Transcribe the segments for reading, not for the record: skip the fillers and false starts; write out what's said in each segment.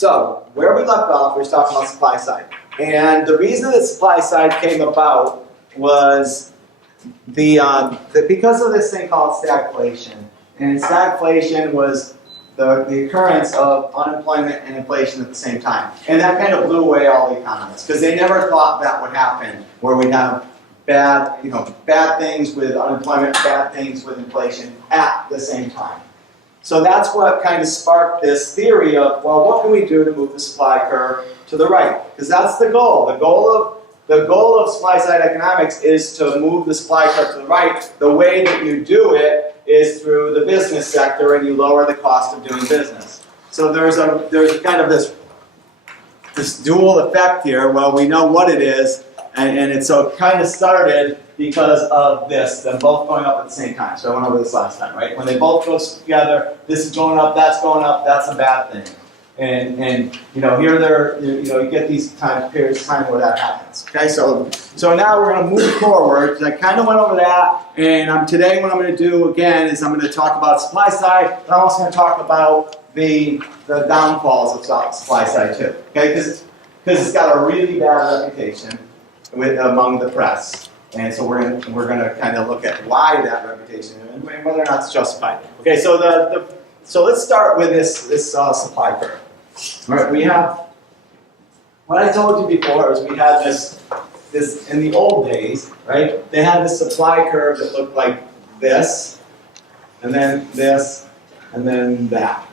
So, where we left off, we were talking about supply side. And the reason that supply side came about was because of this thing called stagflation. And stagflation was the occurrence of unemployment and inflation at the same time. And that kind of blew away all the economists, because they never thought that would happen, where we'd have bad things with unemployment, bad things with inflation at the same time. So that's what kind of sparked this theory of, well, what can we do to move the supply curve to the right? Because that's the goal. The goal of supply side economics is to move the supply curve to the right. The way that you do it is through the business sector, and you lower the cost of doing business. So there's kind of this dual effect here. Well, we know what it is, and it so kind of started because of this, them both going up at the same time. So I went over this last time, right? When they both go together, this is going up, that's a bad thing. And here you get these periods of time where that happens. Okay, so now we're going to move forward. I kind of went over that, and today what I'm going to do again is I'm going to talk about supply side, but I'm also going to talk about the downfalls of supply side too. Okay, because it's got a really bad reputation among the press. And so we're going to kind of look at why that reputation and whether or not it's justified. Okay, so so let's start with this supply curve. All right, we have what I told you before is we had this in the old days, right? They had this supply curve that looked like this, and then this, and then that.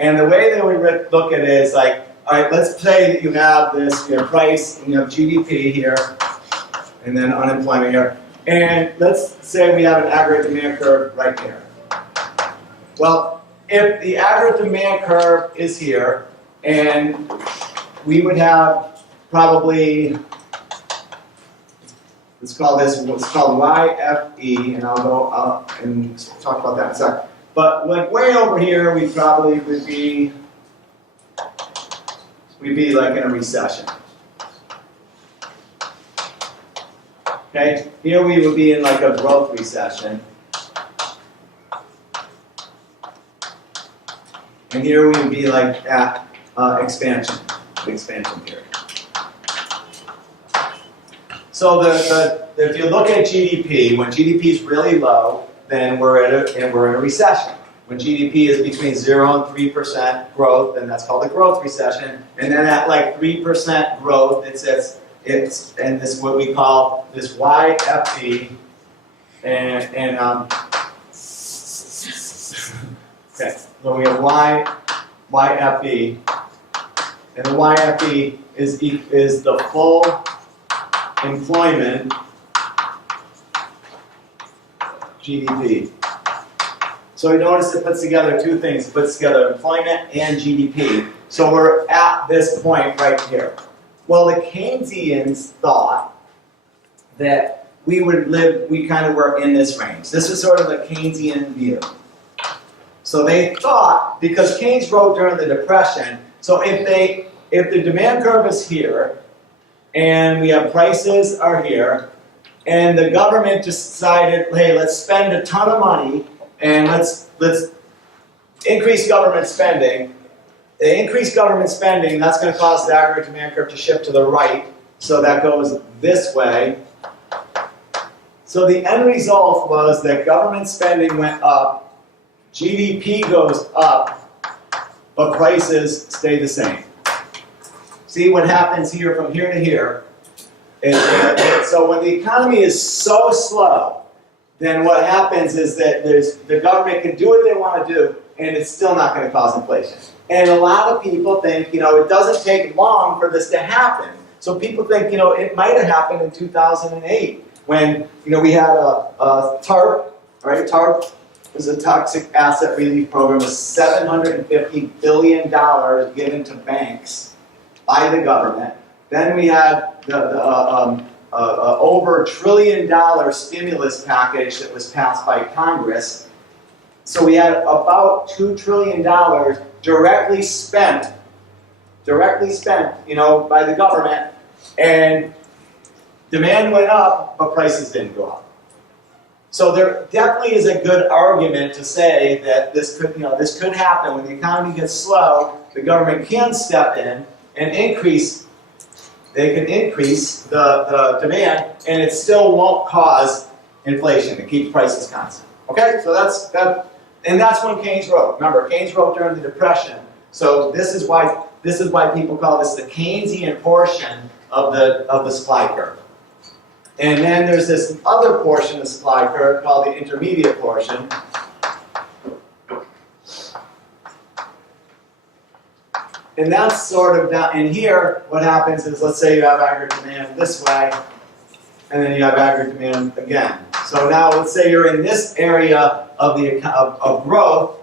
And the way that we look at it is like, all right, let's say that you have your price, and you have GDP here, and then unemployment here. And let's say we have an aggregate demand curve right here. Well, if the aggregate demand curve is here, and we would have probably, let's call this what's called YFE, and I'll go up and talk about that in a second. But like way over here, we probably would be like in a recession. Okay, here we would be in like a growth recession. And here we would be like at expansion period. So if you look at GDP, when GDP is really low, then we're in a recession. When GDP is between 0 and 3% growth, then that's called a growth recession. And then at like 3% growth, it's this what we call this YFE, and okay, so we have YFE, and the YFE is the full employment GDP. So you notice it puts together two things. It puts together employment and GDP. So we're at this point right here. Well, the Keynesians thought that we kind of were in this range. This is sort of a Keynesian view. So they thought, because Keynes wrote during the Depression, so if the demand curve is here, and we have prices are here, and the government decided, hey, let's spend a ton of money, and let's increase government spending. They increase government spending, that's going to cause the aggregate demand curve to shift to the right, so that goes this way. So the end result was that government spending went up, GDP goes up, but prices stay the same. See what happens here from here to here. So when the economy is so slow, then what happens is that the government can do what they want to do, and it's still not going to cause inflation. And a lot of people think, it doesn't take long for this to happen. So people think, it might have happened in 2008 when, we had a TARP, right? TARP was a toxic asset relief program with $750 billion given to banks by the government. Then we had over $1 trillion stimulus package that was passed by Congress. So we had about $2 trillion directly spent, by the government, and demand went up, but prices didn't go up. So there definitely is a good argument to say that this could happen when the economy gets slow. The government can step in and increase. They can increase the demand, and it still won't cause inflation. It keeps prices constant. Okay, so that's when Keynes wrote. Remember, Keynes wrote during the Depression. So this is why people call this the Keynesian portion of the supply curve. And then there's this other portion of the supply curve called the intermediate portion. And that's sort of down in here. What happens is, let's say you have aggregate demand this way, and then you have aggregate demand again. So now let's say you're in this area of growth.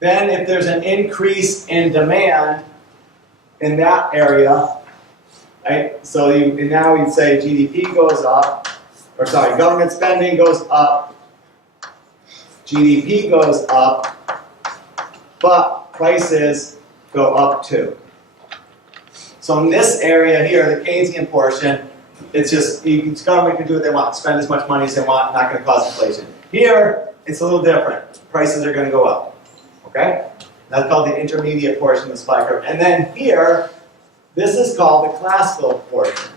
Then if there's an increase in demand in that area, right? So now you'd say GDP goes up, or sorry, government spending goes up, GDP goes up, but prices go up too. So in this area here, the Keynesian portion, it's just, government can do what they want, spend as much money as they want, not going to cause inflation. Here, it's a little different. Prices are going to go up. Okay? That's called the intermediate portion of the supply curve. And then here, this is called the classical portion.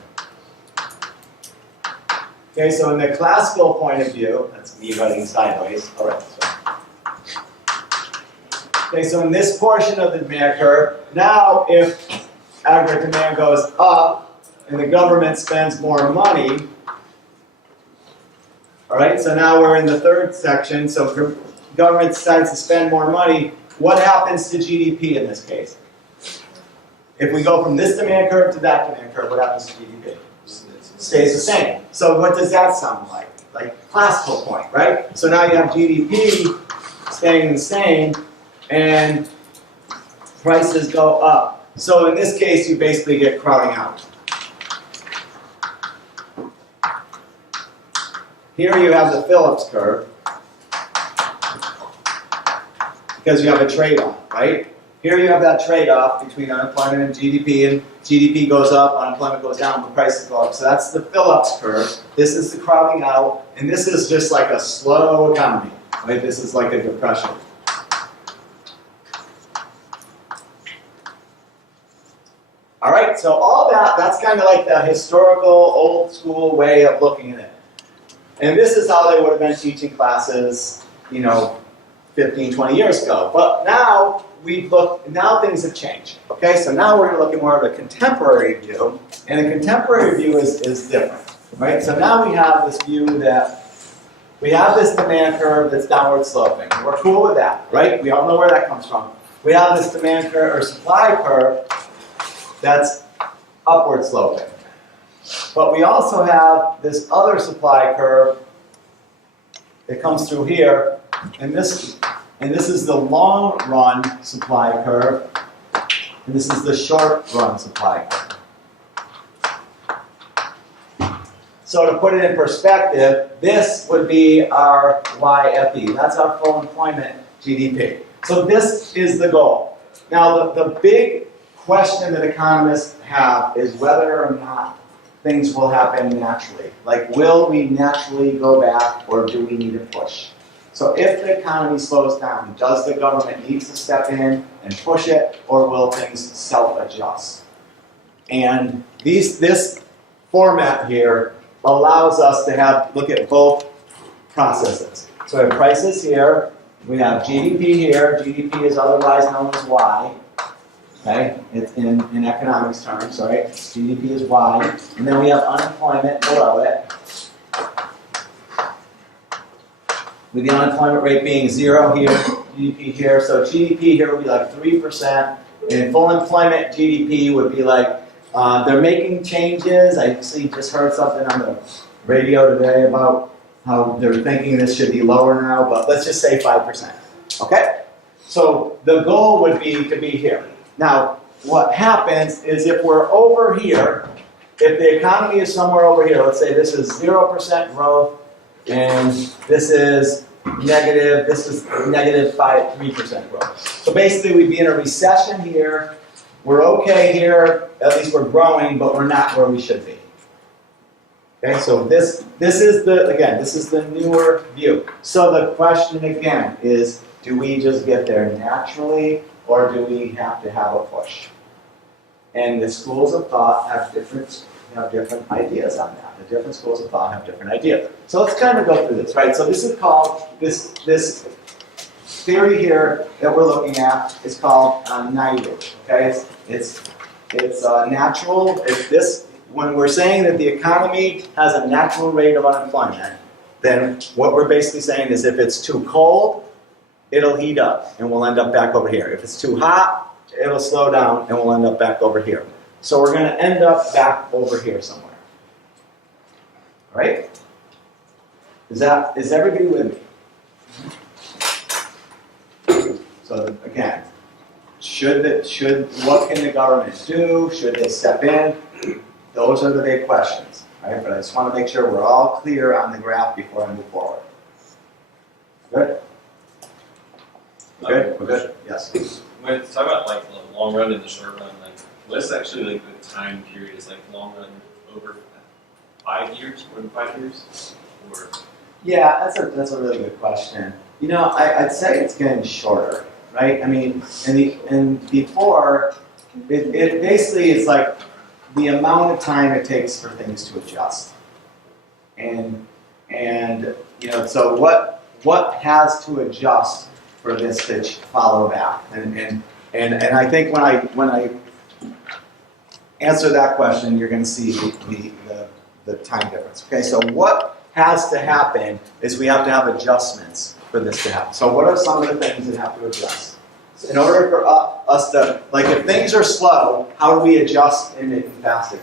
Okay, so in the classical point of view, that's me writing sideways. All right. Okay, so in this portion of the demand curve, now if aggregate demand goes up and the government spends more money, all right, so now we're in the third section. So government decides to spend more money. What happens to GDP in this case? If we go from this demand curve to that demand curve, what happens to GDP? Stays the same. So what does that sound like? Like classical point, right? So now you have GDP staying the same and prices go up. So in this case, you basically get crowding out. Here you have the Phillips curve because you have a trade-off, right? Here you have that trade-off between unemployment and GDP goes up, unemployment goes down, but prices go up. So that's the Phillips curve. This is the crowding out, and this is just like a slow economy, right? This is like a depression. All right, so all that's kind of like the historical, old school way of looking at it. And this is how they would have been teaching classes, 15, 20 years ago. But now now things have changed. Okay, so now we're going to look at more of a contemporary view, and a contemporary view is different, right? So now we have this view that we have this demand curve that's downward sloping. We're cool with that, right? We all know where that comes from. We have this demand curve or supply curve that's upward sloping. But we also have this other supply curve that comes through here, and this is the long run supply curve, and this is the short run supply curve. So to put it in perspective, this would be our YFE. That's our full employment GDP. So this is the goal. Now the big question that economists have is whether or not things will happen naturally. Like, will we naturally go back, or do we need to push? So if the economy slows down, does the government need to step in and push it, or will things self-adjust? And this format here allows us to look at both processes. So we have prices here, we have GDP here. GDP is otherwise known as Y. Okay, it's in economics terms, right? GDP is Y, and then we have unemployment below it, with the unemployment rate being 0 here, GDP here. So GDP here would be like 3%, and full employment GDP would be like, they're making changes. I actually just heard something on the radio today about how they're thinking this should be lower now, but let's just say 5%, okay? So the goal would be to be here. Now, what happens is if we're over here, if the economy is somewhere over here, let's say this is 0% growth, and this is negative 3% growth. So basically we'd be in a recession here, we're okay here, at least we're growing, but we're not where we should be. Okay, so this is the newer view. So the question again is, do we just get there naturally, or do we have to have a push? And the schools of thought have different ideas on that. The different schools of thought have different ideas. So let's kind of go through this, right? So this is called, this theory here that we're looking at is called naive, okay? It's natural, when we're saying that the economy has a natural rate of unemployment, then what we're basically saying is if it's too cold, it'll heat up and we'll end up back over here. If it's too hot, it'll slow down and we'll end up back over here. So we're going to end up back over here somewhere. All right? Is everybody with me? So again, what can the government do? Should they step in? Those are the big questions, right? But I just want to make sure we're all clear on the graph before I move forward. Good? Good? We're good? Yes. When it's talking about like the long run and the short run, like what's actually like the time period? Is like long run over 5 years, more than 5 years, or? Yeah, that's a really good question. You know, I'd say it's getting shorter, right? I mean, and before, it basically is like the amount of time it takes for things to adjust, and you know, so what has to adjust for this to follow back, and I think when I answer that question, you're going to see the time difference. Okay, so what has to happen is we have to have adjustments for this to happen. So what are some of the things that have to adjust? So in order for us to, like if things are slow, how do we adjust and make them fast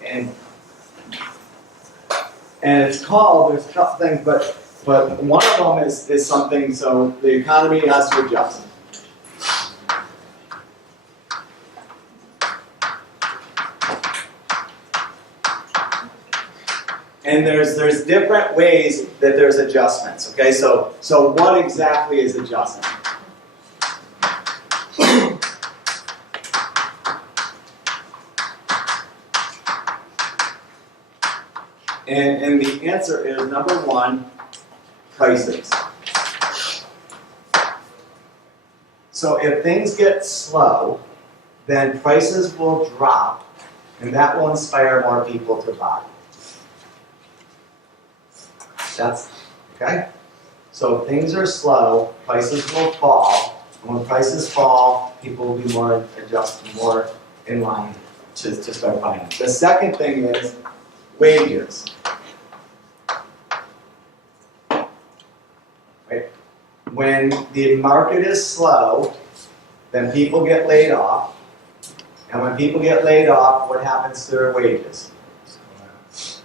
again? And it's called, there's a couple things, but one of them is something, so the economy has to adjust. And there's different ways that there's adjustments, okay? So what exactly is adjustment? And the answer is, number one, prices. So if things get slow, then prices will drop, and that will inspire more people to buy. That's, okay? So if things are slow, prices will fall, and when prices fall, people will be more in line to start buying. The second thing is wages. Right? When the market is slow, then people get laid off, and when people get laid off, what happens to their wages?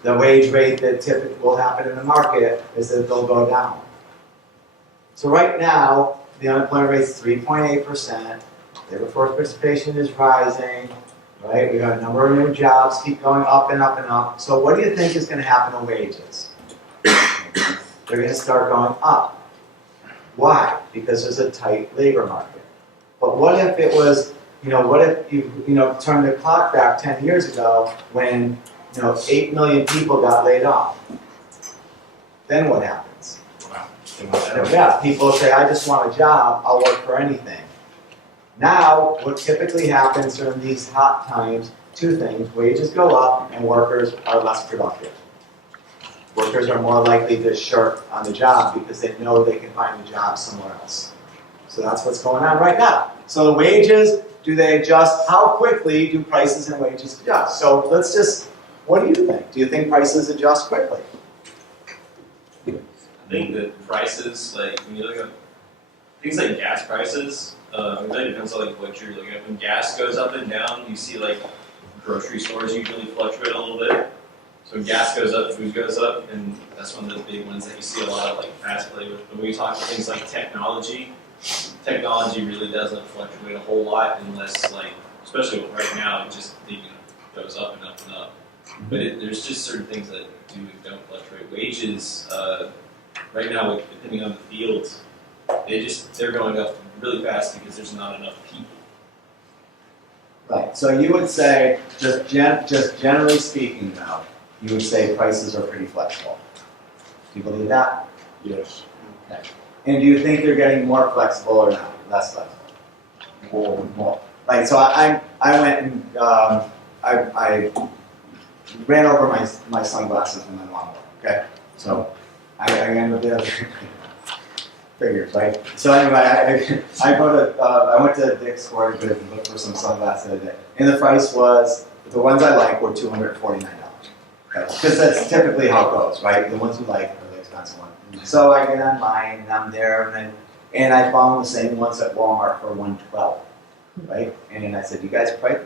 The wage rate that typically will happen in the market is that they'll go down. So right now, the unemployment rate is 3.8%. Labor force participation is rising. Right? We got a number of new jobs keep going up and up and up. So what do you think is going to happen to wages? They're going to start going up. Why? Because there's a tight labor market. But what if it was, what if you turn the clock back 10 years ago when 8 million people got laid off? Then what happens? Yeah, people say, I just want a job, I'll work for anything. Now, what typically happens during these hot times, two things: wages go up and workers are less productive. Workers are more likely to shirk on the job because they know they can find a job somewhere else. So that's what's going on right now. So the wages, do they adjust? How quickly do prices and wages adjust? So let's just, what do you think? Do you think prices adjust quickly? I think that prices, like when you look at things like gas prices, it really depends on like what you're looking at. When gas goes up and down, you see like grocery stores usually fluctuate a little bit. So when gas goes up, food goes up, and that's one of the big ones that you see a lot of like fast play with. But when we talk about things like technology really doesn't fluctuate a whole lot unless like, especially right now, it just goes up and up and up. But there's just certain things that do and don't fluctuate. Wages, right now, depending on the fields, they're going up really fast because there's not enough people. Right, so you would say, just generally speaking though, you would say prices are pretty flexible. Do you believe that? Yes. Okay. And do you think they're getting more flexible or not, less flexible? More. Like, so I went and, I ran over my sunglasses in my lawnmower, okay? So, I ended up figures, right? So anyway, I went to Dick's Sporting Goods and looked for some sunglasses the other day. And the price was, the ones I like were $249. Okay, because that's typically how it goes, right? The ones you like are the expensive ones. So I get online and I'm there and I found the same ones at Walmart for $112, right? And I said, you guys price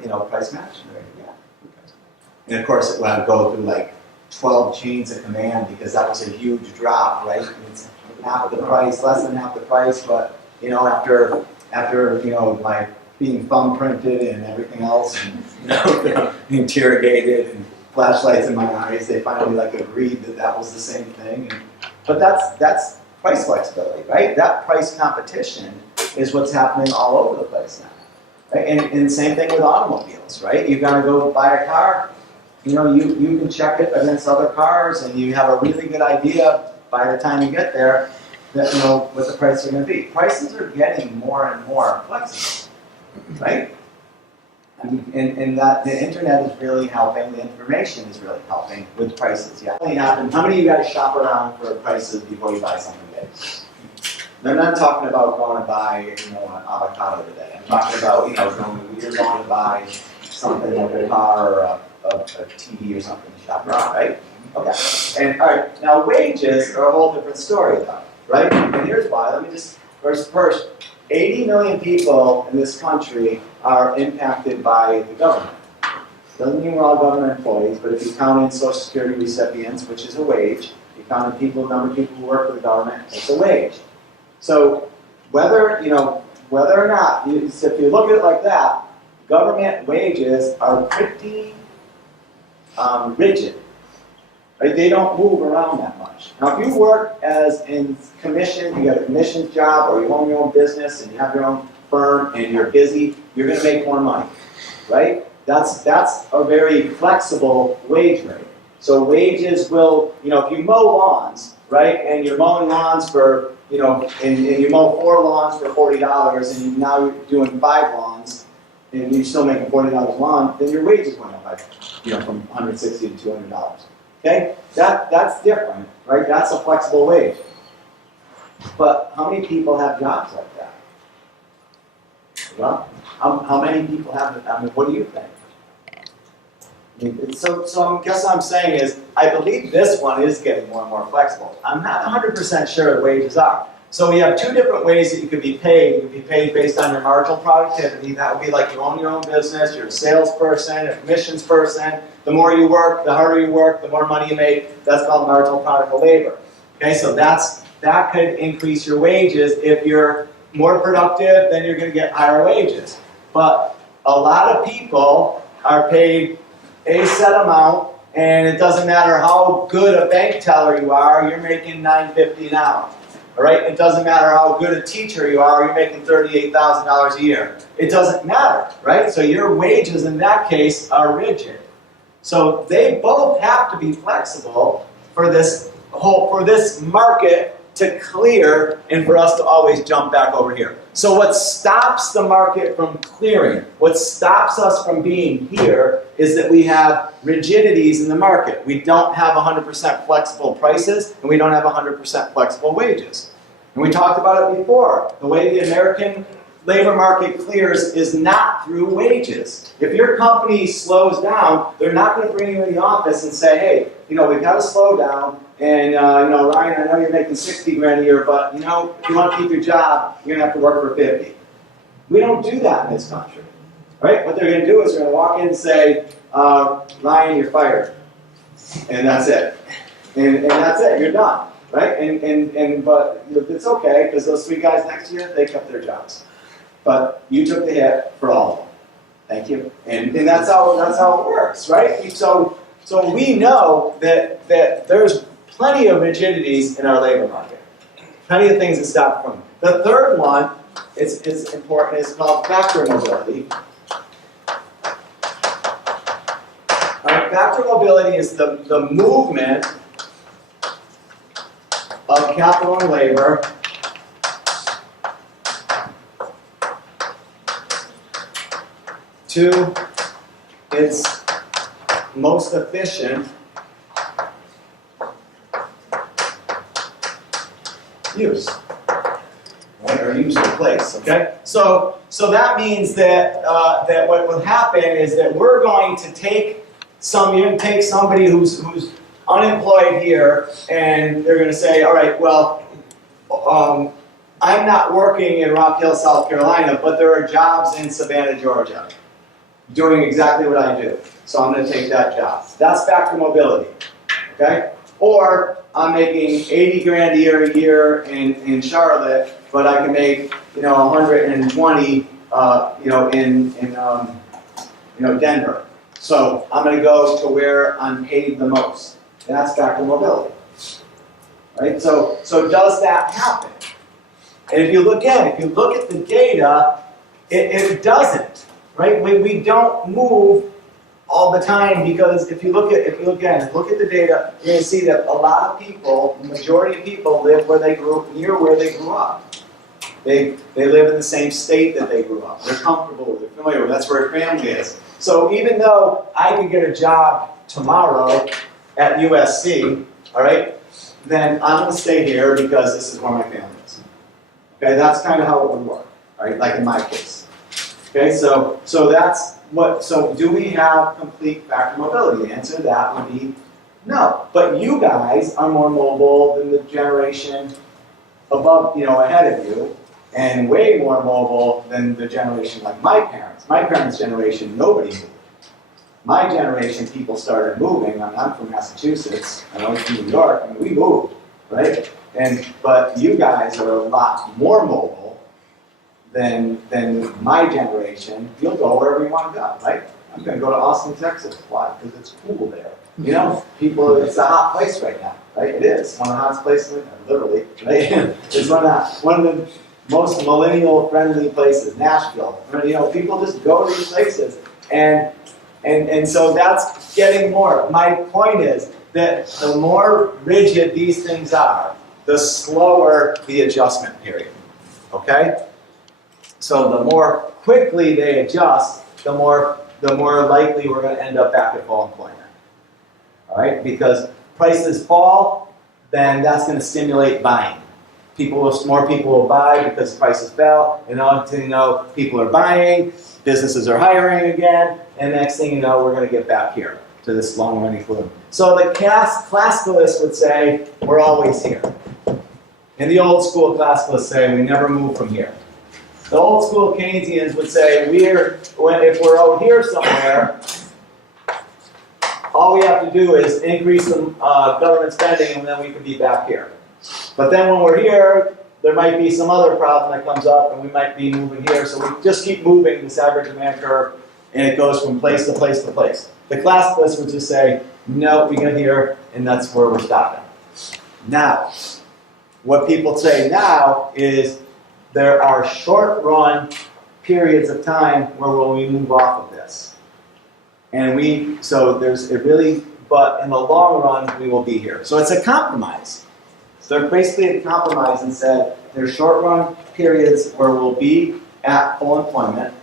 match? And they're like, yeah. And of course, it had to go through like 12 chains of command because that was a huge drop, right? It's half the price, less than half the price, but after my being thumbprinted and everything else, and interrogated and flashlights in my eyes, they finally agreed that was the same thing. But that's price flexibility, right? That price competition is what's happening all over the place now, right? And same thing with automobiles, right? You've got to go buy a car. You can check it against other cars, and you have a really good idea by the time you get there that what the prices are going to be. Prices are getting more and more flexible, right? I mean, and that the internet is really helping. The information is really helping with prices. Yeah. How many of you guys shop around for prices before you buy something big? I'm not talking about going to buy an avocado today. I'm talking about you're going to buy something like a car or a TV or something to shop around, right? Okay. And all right, now wages are a whole different story though, right? And here's why. Let me just first 80 million people in this country are impacted by the government. Doesn't mean we're all government employees, but if you count in Social Security recipients, which is a wage, you count in number of people who work for the government, it's a wage. So whether or not, if you look at it like that, government wages are pretty rigid. Right? They don't move around that much. Now, if you work as in commission, you got a commission job, or you own your own business and you have your own firm and you're busy, you're going to make more money, right? That's a very flexible wage rate. So wages will, if you mow lawns, right, and you're mowing lawns for, and you mow 4 lawns for $40, and now you're doing 5 lawns, and you're still making $40 a lawn, then your wages went up by, from $160 to $200. Okay, that's different, right? That's a flexible wage. But how many people have jobs like that? Well, how many people have it? I mean, what do you think? So I guess what I'm saying is, I believe this one is getting more and more flexible. I'm not 100% sure the wages are. So we have 2 different ways that you could be paid. You could be paid based on your marginal productivity. That would be like you own your own business, you're a salesperson, a commissions person. The more you work, the harder you work, the more money you make. That's called marginal product of labor. Okay, so that could increase your wages. If you're more productive, then you're going to get higher wages. But a lot of people are paid a set amount, and it doesn't matter how good a bank teller you are, you're making $9.50 an hour. All right? It doesn't matter how good a teacher you are, you're making $38,000 a year. It doesn't matter, right? So your wages in that case are rigid. So they both have to be flexible for this market to clear and for us to always jump back over here. So what stops the market from clearing, what stops us from being here, is that we have rigidities in the market. We don't have 100% flexible prices, and we don't have 100% flexible wages. And we talked about it before. The way the American labor market clears is not through wages. If your company slows down, they're not going to bring you in the office and say, hey, we've got to slow down, and Ryan, I know you're making 60 grand a year, but if you want to keep your job, you're going to have to work for 50. We don't do that in this country. Right? What they're going to do is they're going to walk in and say, Ryan, you're fired. And that's it. And that's it. You're done. Right? But it's okay, because those 3 guys next to you, they kept their jobs. But you took the hit for all of them. Thank you. And that's how it works, right? So we know that there's plenty of rigidities in our labor market. Plenty of things that stop from. The third one, it's important, it's called factor mobility. factor of mobility is the movement of capital and labor to its most efficient use, right, or use of place, okay? So that means that, that what will happen is that we're going to take somebody who's unemployed here, and they're going to say, all right, well, I'm not working in Rock Hill, South Carolina, but there are jobs in Savannah, Georgia, doing exactly what I do. So I'm going to take that job. That's factor mobility, okay? Or I'm making 80 grand a year in Charlotte, but I can make 120 in Denver. So I'm going to go to where I'm paid the most. That's factor mobility, right? So does that happen? And if you look at the data, it doesn't, right? We don't move all the time, because if you look at the data, you're going to see that a lot of people, the majority of people, live near where they grew up. They live in the same state that they grew up. They're comfortable, they're familiar with. That's where their family is. So even though I could get a job tomorrow at USC, all right, then I'm going to stay here because this is where my family is. Okay, that's kind of how it would work, right? Like in my case. Okay, so that's what. So do we have complete factor mobility? The answer to that would be no. But you guys are more mobile than the generation above, ahead of you, and way more mobile than the generation like my parents. My parents' generation, nobody moved. My generation, people started moving. I'm from Massachusetts, and I'm from New York. We moved, right? But you guys are a lot more mobile than my generation. You'll go wherever you want to go, right? I'm going to go to Austin, Texas. Why? Because it's cool there. People, it's a hot place right now, right? It is one of the hottest places, literally, right? It's one of the most millennial-friendly places, Nashville. People just go to these places, and so that's getting more. My point is that the more rigid these things are, the slower the adjustment period. Okay? So the more quickly they adjust, the more likely we're going to end up back at full employment. All right? Because prices fall, then that's going to stimulate buying. More people will buy because prices fell, and all you know, people are buying, businesses are hiring again, and next thing you know, we're going to get back here to this long-running flume. So the classicalists would say, we're always here. And the old school classicalists say, we never move from here. The old school Keynesians would say, if we're out here somewhere, all we have to do is increase the government spending, and then we can be back here. But then when we're here, there might be some other problem that comes up, and we might be moving here. So we just keep moving this average demand curve, and it goes from place to place to place. The classicalists would just say, no, we get here, and that's where we're stopping. Now, what people say now is there are short-run periods of time where we move off of this. But in the long run, we will be here. So it's a compromise. So they're basically a compromise and said there's short-run periods where we'll be at full employment.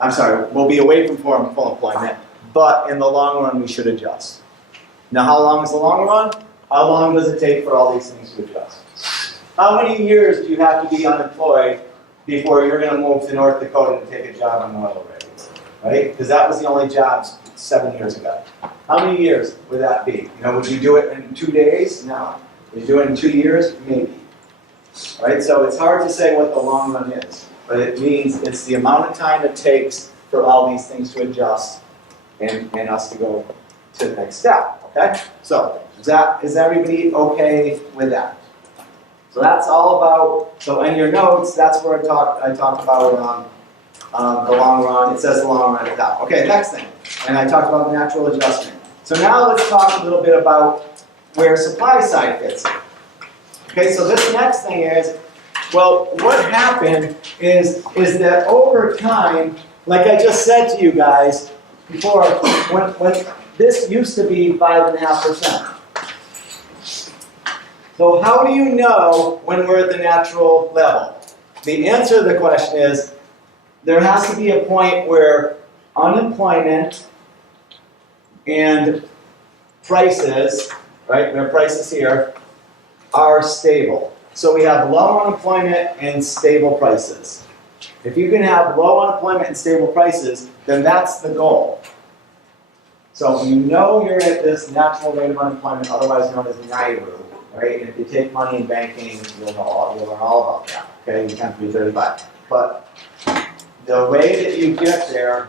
We'll be away from full employment, but in the long run, we should adjust. Now, how long is the long run? How long does it take for all these things to adjust? How many years do you have to be unemployed before you're going to move to North Dakota to take a job on oil rigs? Right? Because that was the only jobs 7 years ago. How many years would that be? Would you do it in 2 days? No. Would you do it in 2 years? Maybe. Right? So it's hard to say what the long run is, but it means it's the amount of time it takes for all these things to adjust and us to go to the next step. Okay? So is everybody okay with that? So that's all about. So in your notes, that's where I talked about the long run. It says the long run at the top. Okay, next thing, and I talked about the natural adjustment. So now let's talk a little bit about where supply side fits in. Okay, so this next thing is, well, what happened is that over time, like I just said to you guys before, when this used to be 5.5%. So how do you know when we're at the natural level? The answer to the question is, there has to be a point where unemployment and prices, right, their prices here, are stable. So we have low unemployment and stable prices. If you can have low unemployment and stable prices, then that's the goal. So you know you're at this natural rate of unemployment, otherwise known as NAIRU, right? And if you take money in banking, you'll learn all about that, okay? You can 335. But the way that you get there,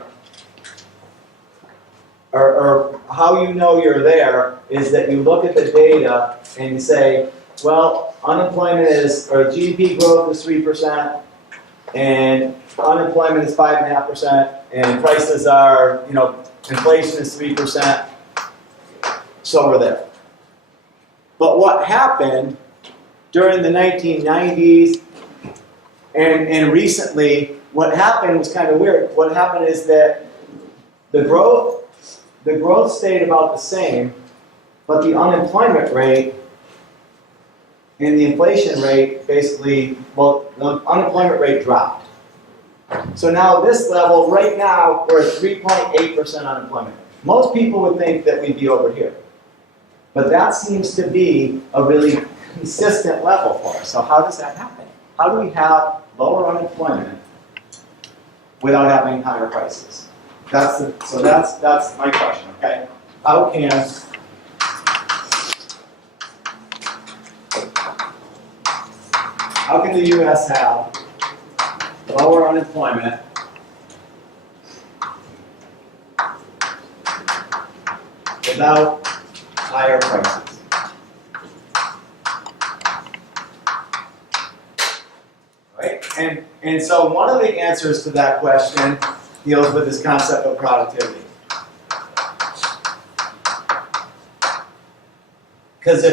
or how you know you're there, is that you look at the data and you say, well, unemployment is, or GDP growth is 3%, and unemployment is 5.5%, and prices are, inflation is 3%, so we're there. But what happened during the 1990s and recently, what happened was kind of weird. What happened is that the growth stayed about the same, but the unemployment rate and the inflation rate basically, the unemployment rate dropped. So now this level, right now, we're at 3.8% unemployment. Most people would think that we'd be over here. But that seems to be a really consistent level for us. So how does that happen? How do we have lower unemployment without having higher prices? That's my question, okay? How can the U.S. have lower unemployment without higher prices? Right? And so one of the answers to that question deals with this concept of productivity. Because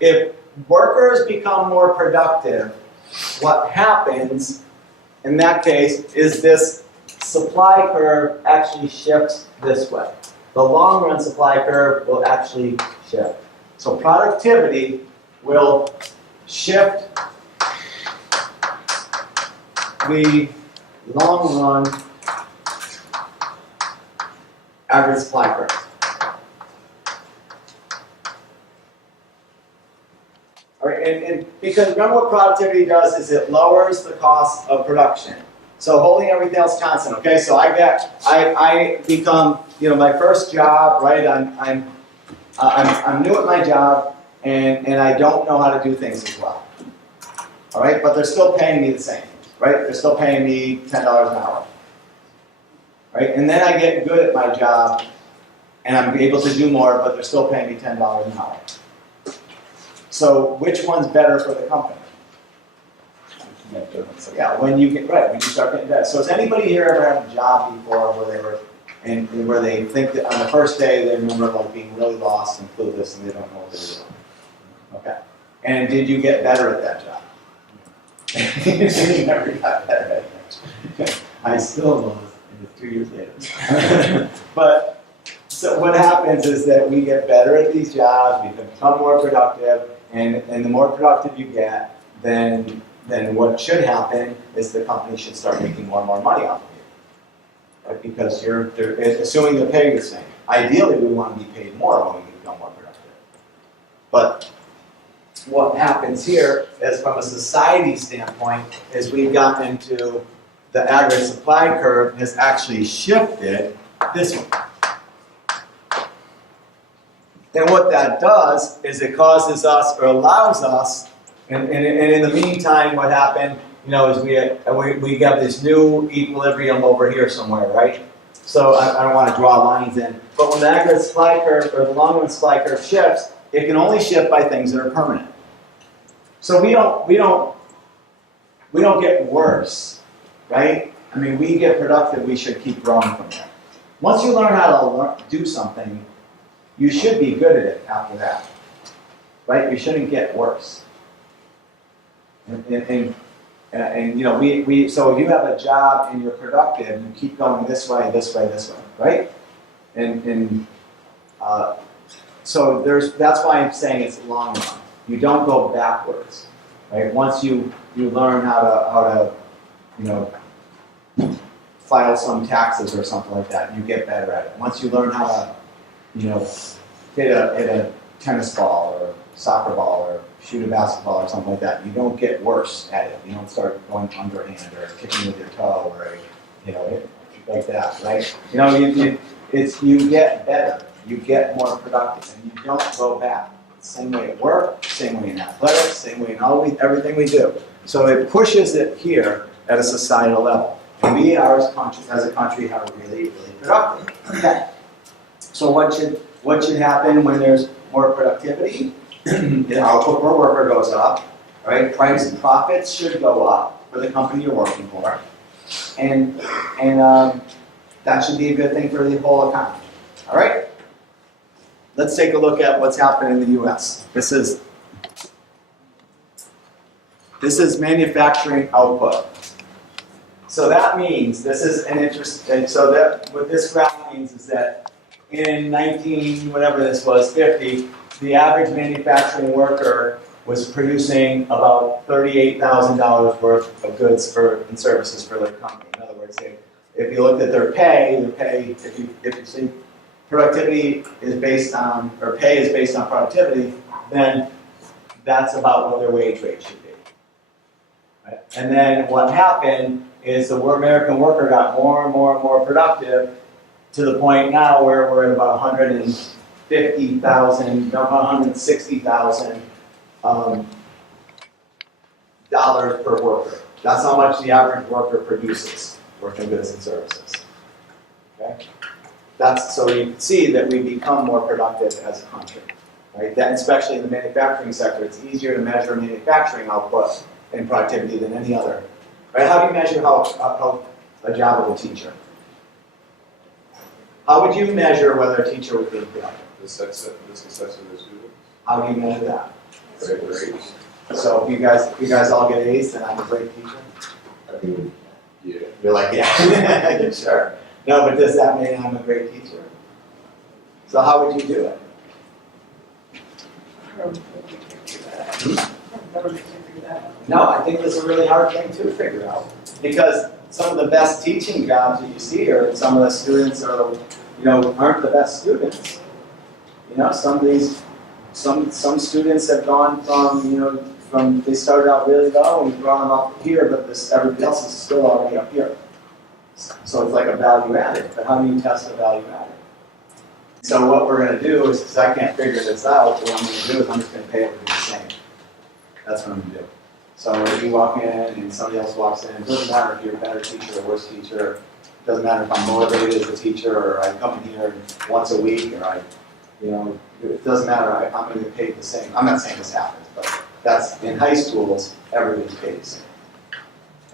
if workers become more productive, what happens in that case is this supply curve actually shifts this way. The long run supply curve will actually shift. So productivity will shift the long run average supply curve. All right, and because remember what productivity does is it lowers the cost of production. So holding everything else constant, okay? So I become, my first job, right? I'm new at my job, and I don't know how to do things as well. All right, but they're still paying me the same, right? They're still paying me $10 an hour, right? And then I get good at my job, and I'm able to do more, but they're still paying me $10 an hour. So which one's better for the company? Yeah, when you start getting better. So has anybody here ever had a job before where they think that on the first day they remember being really lost and clueless and they don't know what they're doing? Okay. And did you get better at that job? You never got better at that. I still was 2 years later. But so what happens is that we get better at these jobs, we become more productive, and the more productive you get, then what should happen is the company should start making more and more money off of you. Right? Because they're assuming they're paying the same. Ideally, we want to be paid more when we become more productive. But what happens here is from a society standpoint is we've gotten into the average supply curve has actually shifted this way. And what that does is it causes us or allows us, and in the meantime, what happened, is we got this new equilibrium over here somewhere, right? So I don't want to draw lines in, but when the aggregate supply curve or the long run supply curve shifts, it can only shift by things that are permanent. So we don't get worse, right? I mean, we get productive. We should keep growing from there. Once you learn how to do something, you should be good at it after that, right? You shouldn't get worse. And so if you have a job and you're productive, you keep going this way, right? And So that's why I'm saying it's long run. You don't go backwards, right? Once you learn how to file some taxes or something like that, you get better at it. Once you learn how to, hit a tennis ball or soccer ball or shoot a basketball or something like that, you don't get worse at it. You don't start going underhand or kicking with your toe or like that, right? You get better. You get more productive, and you don't go back. Same way at work, same way in athletics, same way in everything we do. So it pushes it here at a societal level. And we are, as a country, are really, really productive. Okay. So what should happen when there's more productivity? The output per worker goes up, right? Price and profits should go up for the company you're working for, and that should be a good thing for the whole economy. All right. Let's take a look at what's happened in the U.S. This is manufacturing output. So that means this is an interesting. So that what this graph means is that in 50, the average manufacturing worker was producing about $38,000 worth of goods and services for their company. In other words, if you looked at their pay, if you see productivity is based on, or pay is based on productivity, then that's about what their wage rate should be. Right? And then what happened is the American worker got more and more and more productive to the point now where we're at about $160,000 dollars per worker. That's how much the average worker produces, working goods and services. Okay? So you can see that we become more productive as a country, right? That, especially in the manufacturing sector, it's easier to measure manufacturing output and productivity than any other. Right? How do you measure how a job of a teacher? How would you measure whether a teacher would be productive? The success of the students. How do you measure that? Grades. So if you guys all get A's, then I'm a great teacher? Yeah. You're like, yeah, sure. No, but does that mean I'm a great teacher? So how would you do it? No, I think that's a really hard thing to figure out. Because some of the best teaching jobs that you see are some of the students aren't the best students. Some students have gone from they started out really low and brought them up here, but everybody else is still already up here. So it's like a value added, but how do you test a value added? So what we're going to do is, because I can't figure this out, what I'm going to do is I'm just going to pay everything the same. That's what I'm going to do. So if you walk in and somebody else walks in, it doesn't matter if you're a better teacher or worse teacher. It doesn't matter if I'm motivated as a teacher or I come in here once a week or it doesn't matter. I'm going to get paid the same. I'm not saying this happens, but that's in high schools, everybody's paid the same.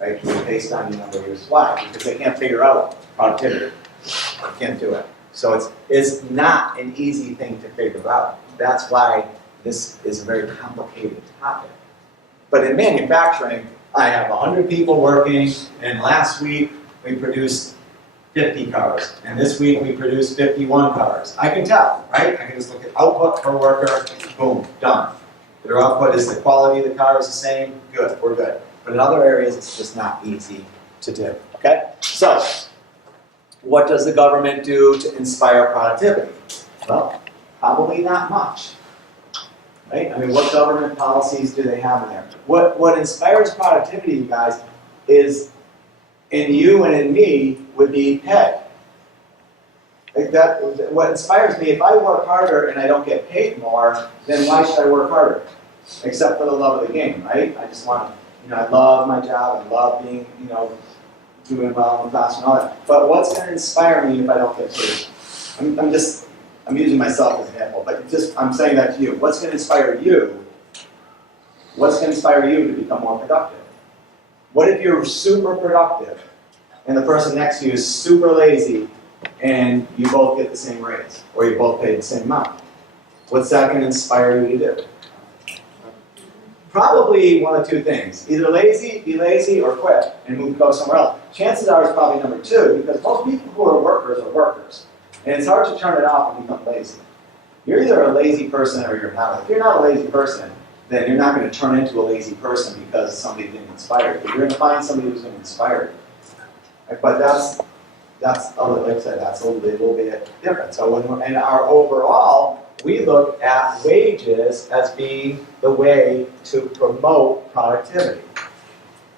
Right? Based on your number of years. Why? Because they can't figure out productivity. They can't do it. So it's not an easy thing to figure out. That's why this is a very complicated topic. But in manufacturing, I have 100 people working, and last week we produced 50 cars, and this week we produced 51 cars. I can tell, right? I can just look at output per worker, boom, done. Their output is the quality of the car is the same, good, we're good. But in other areas, it's just not easy to do, okay? So, what does the government do to inspire productivity? Well, probably not much, right? I mean, what government policies do they have in there? What inspires productivity, you guys, is in you and in me would be pay. Like that, what inspires me, if I work harder and I don't get paid more, then why should I work harder? Except for the love of the game, right? I just want to, I love my job, I love being, doing well in class and all that. But what's going to inspire me if I don't get paid? I'm using myself as an example, but I'm saying that to you. What's going to inspire you? What's going to inspire you to become more productive? What if you're super productive and the person next to you is super lazy and you both get the same raise or you both pay the same amount? What's that going to inspire you to do? Probably one of two things. Either be lazy, or quit and go somewhere else. Chances are it's probably number two, because most people who are workers. And it's hard to turn it off and become lazy. you're either a lazy person or you're not. If you're not a lazy person, then you're not going to turn into a lazy person because somebody didn't inspire you. You're going to find somebody who's going to inspire you. Right? But that's like I said, that's a little bit different. So in our overall, we look at wages as being the way to promote productivity.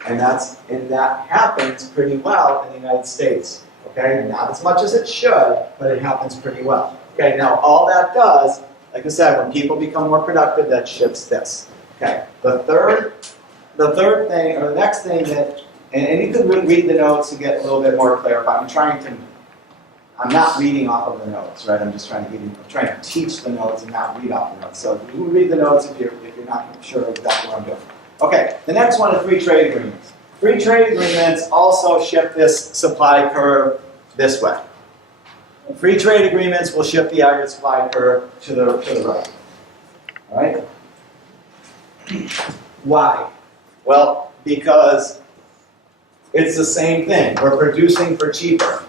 And that happens pretty well in the United States. Okay, not as much as it should, but it happens pretty well. Okay, now all that does, like I said, when people become more productive, that shifts this. Okay, the third thing, or the next thing that, and you can read the notes to get a little bit more clarified. I'm not reading off of the notes, right? I'm just trying to teach the notes and not read off the notes. So you can read the notes if you're not sure exactly what I'm doing. Okay, the next one is free trade agreements. Free trade agreements also shift this supply curve this way. Free trade agreements will shift the aggregate supply curve to the right. All right? Why? Well, because it's the same thing. We're producing for cheaper.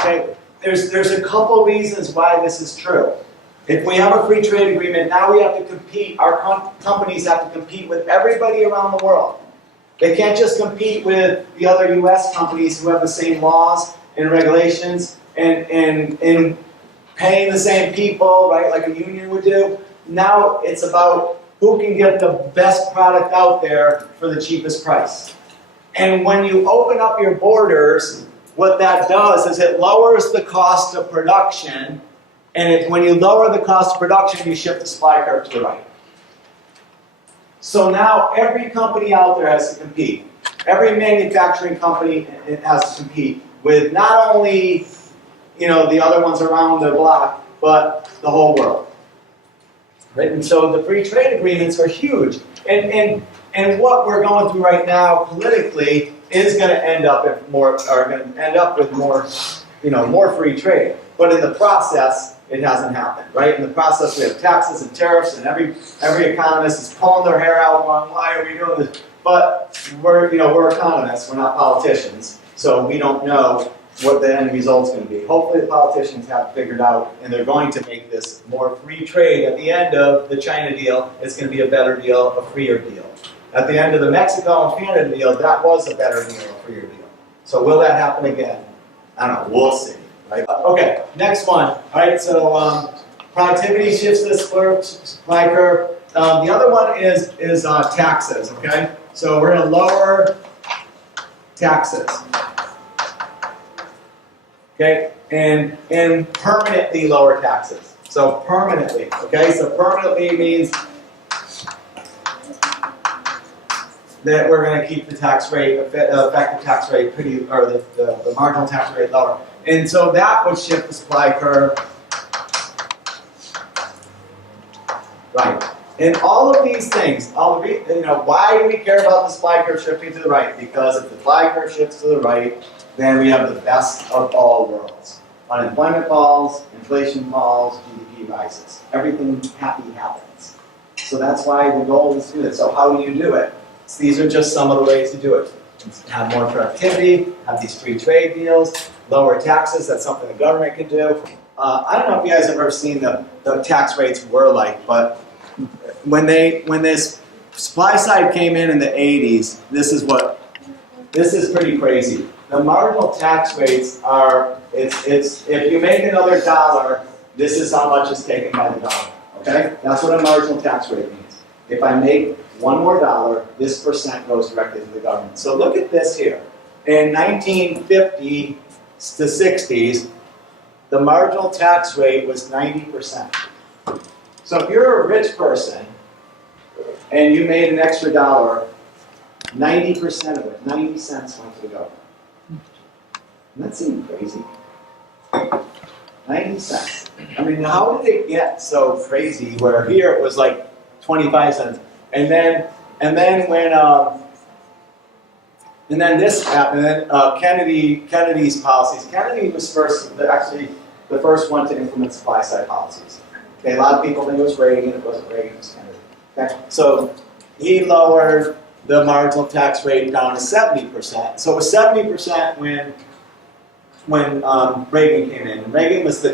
Okay, there's a couple reasons why this is true. If we have a free trade agreement, now we have to compete, our companies have to compete with everybody around the world. They can't just compete with the other US companies who have the same laws and regulations and paying the same people, right, like a union would do. Now it's about who can get the best product out there for the cheapest price. And when you open up your borders, what that does is it lowers the cost of production. And when you lower the cost of production, you shift the supply curve to the right. So now every company out there has to compete. Every manufacturing company has to compete with not only, the other ones around the block, but the whole world. Right? And so the free trade agreements are huge. And what we're going through right now politically is going to end up with more free trade. But in the process, it hasn't happened, right? In the process, we have taxes and tariffs, and every economist is pulling their hair out, going, "Why are we doing this?" But we're economists, we're not politicians, so we don't know what the end result's going to be. Hopefully, the politicians have figured out, and they're going to make this more free trade. At the end of the China deal, it's going to be a better deal, a freer deal. At the end of the Mexico and Canada deal, that was a better deal, a freer deal. So will that happen again? I don't know. We'll see. Right? Okay, next one. All right, so productivity shifts this supply curve. The other one is taxes. Okay, so we're going to lower taxes. Okay, and permanently lower taxes. So permanently. Okay, so permanently means that we're going to keep the tax rate, effective tax rate, the marginal tax rate lower. And so that would shift the supply curve. Right. And all of these things, why do we care about the supply curve shifting to the right? Because if the supply curve shifts to the right, then we have the best of all worlds. Unemployment falls, inflation falls, GDP rises. Everything happy happens. So that's why the goal is to do this. So how do you do it? So these are just some of the ways to do it. Have more productivity, have these free trade deals, lower taxes, that's something the government can do. I don't know if you guys have ever seen the tax rates were like, but when this supply side came in the 80s, this is pretty crazy. The marginal tax rates are, if you make another dollar, this is how much is taken by the dollar, okay? That's what a marginal tax rate means. If I make one more dollar, this percent goes directly to the government. So look at this here. In 1950 to 60s, the marginal tax rate was 90%. So if you're a rich person and you made an extra dollar, 90% of it, 90 cents went to the government. Doesn't that seem crazy? 90 cents. I mean, how did it get so crazy where here it was like 25 cents? And then this happened. And then Kennedy's policies. Kennedy was the first one to implement supply side policies. Okay, a lot of people think it was Reagan. It wasn't Reagan. It was Kennedy. Okay, so he lowered the marginal tax rate down to 70%. So it was 70% when Reagan came in. And Reagan was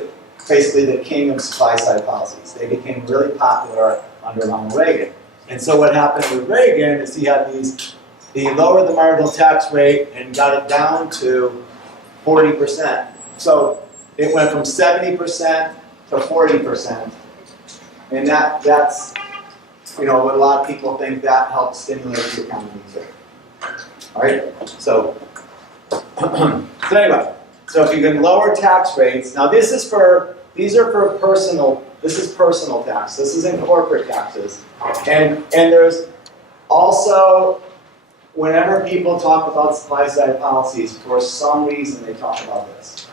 basically the king of supply side policies. They became really popular under Ronald Reagan. And so what happened with Reagan is he lowered the marginal tax rate and got it down to 40%. So it went from 70% to 40%. And that's, what a lot of people think that helps stimulate the economy too. All right, so anyway, so if you can lower tax rates, now these are for personal tax. This isn't corporate taxes. And there's also, whenever people talk about supply side policies, for some reason they talk about this.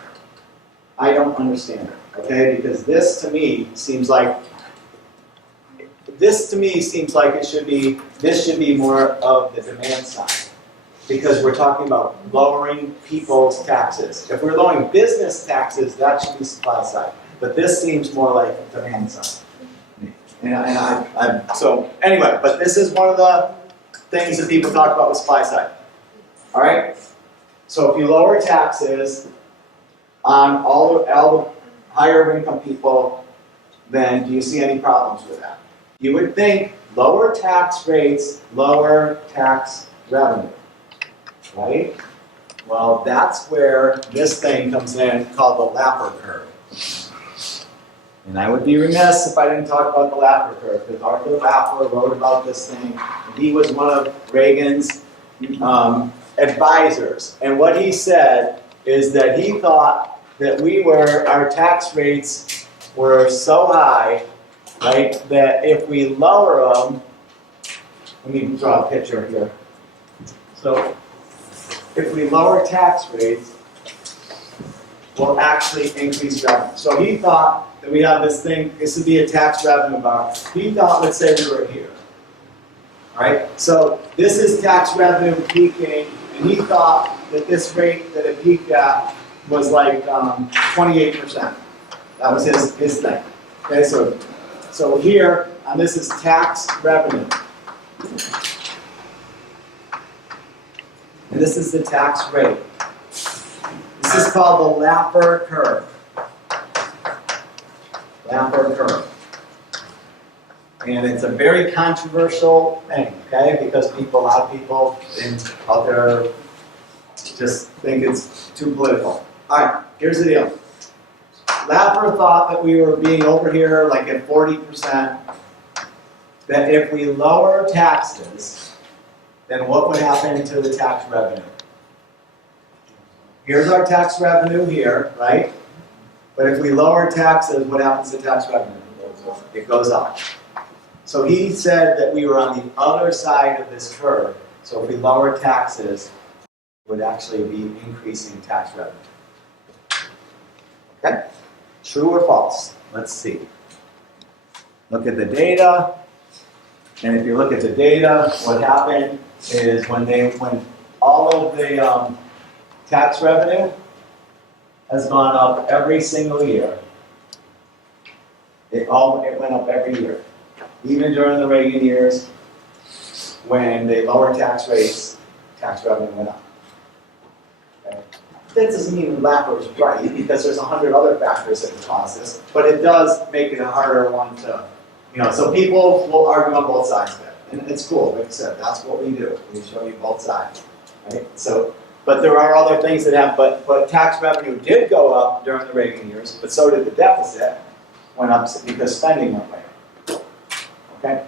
I don't understand it, okay? Because this to me seems like this should be more of the demand side. Because we're talking about lowering people's taxes. If we're lowering business taxes, that should be supply side. But this seems more like demand side. So anyway, but this is one of the things that people talk about with supply side. All right? So if you lower taxes on all the higher income people, then do you see any problems with that? You would think lower tax rates, lower tax revenue, right? Well, that's where this thing comes in called the Laffer curve. And I would be remiss if I didn't talk about the Laffer curve, because Arthur Laffer wrote about this thing. He was one of Reagan's advisors. And what he said is that he thought that our tax rates were so high, right, that if we lower them, let me draw a picture here. So if we lower tax rates, we'll actually increase revenue. So he thought that we have this thing, this would be a tax revenue bar. He thought, let's say we were here. All right? So this is tax revenue peaking, and he thought that this rate that it peaked at was like 28%. That was his thing. Okay, so here, and this is tax revenue. And this is the tax rate. This is called the Laffer curve. Laffer curve. And it's a very controversial thing, okay? Because a lot of people out there just think it's too political. All right, here's the deal. Laffer thought that we were being over here like at 40%, that if we lower taxes, then what would happen to the tax revenue? Here's our tax revenue here, right? But if we lower taxes, what happens to tax revenue? It goes up. So he said that we were on the other side of this curve. So if we lower taxes, it would actually be increasing tax revenue. Okay? True or false? Let's see. Look at the data. And if you look at the data, what happened is when all of the tax revenue has gone up every single year. It went up every year. Even during the Reagan years, when they lowered tax rates, tax revenue went up. Okay? That doesn't mean Laffer was right, because there's 100 other factors that can cause this, but it does make it a harder one to, so people will argue on both sides of it. And it's cool, like I said, that's what we do. We show you both sides. Right? So, but there are other things that have, but tax revenue did go up during the Reagan years, but so did the deficit went up because spending went way up. Okay?